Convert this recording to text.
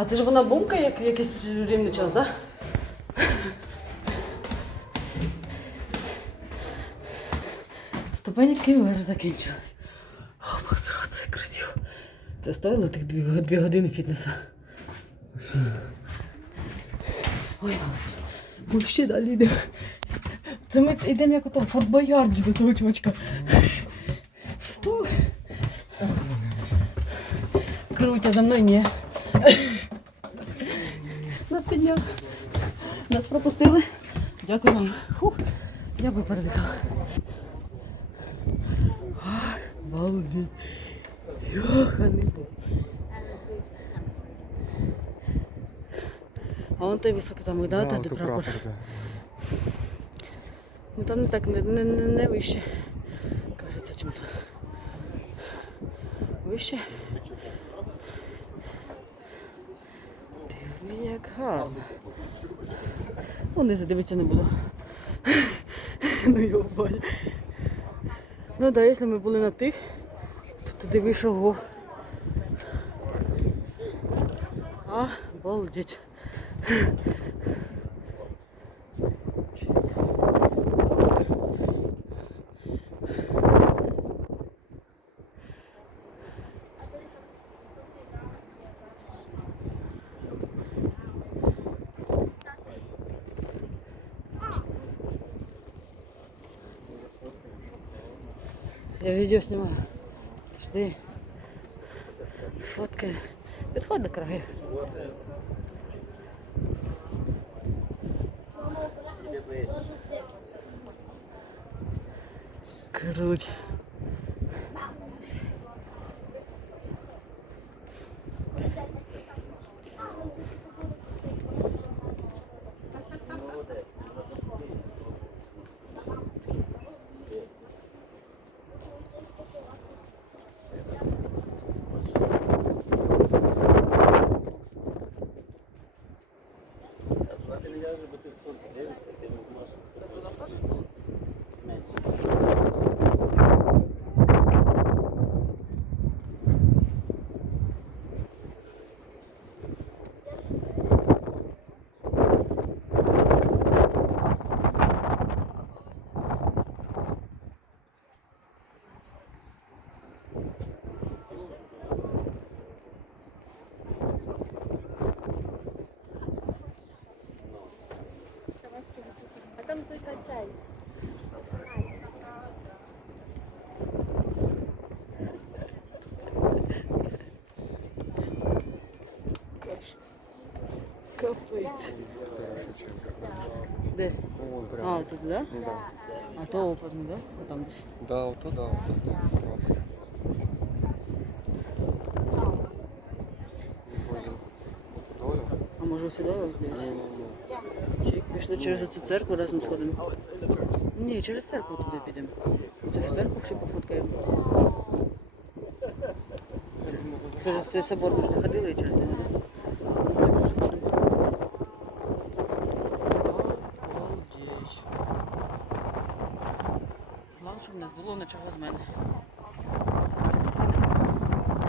А це ж вона бумкає як якийсь рівний час, так? Да? Ступеньки вже закінчились. О, це красиво. Це стоїло тих дві, дві години фітнеса. Ой, нас. Ми ще далі йдемо. Це ми йдемо як ото Форт Боярд до того чувачка. Крутя за мною ні. Нас. Нас пропустили. Дякую вам. Фух, я би передихала. Балдеть. Йоханий. А вон той високий замок, да, Да, та де прапор. прапор, да. Ну там не так, не, не, не, не вище. Кажеться, чим то. Вище. Як гарно. Вони задивитися не буду. ну його бать. Ну так, да, якщо ми були на тих, то ти що А, Обалдеть. Я відео знімаю. Жди. Фоткає. Підходь до краю. Круть. Капець. Де? Прям. А, це туди? Ну да. А то опадно, да? А там десь. Да, ото да, ото да. А може сюди ось десь? Чи пішли через цю церкву разом сходимо? Ні, через церкву туди підемо. Це в церкву ще пофоткаємо. Через цей собор ми ж не ходили і через нього. да? щоб не здуло нічого з мене.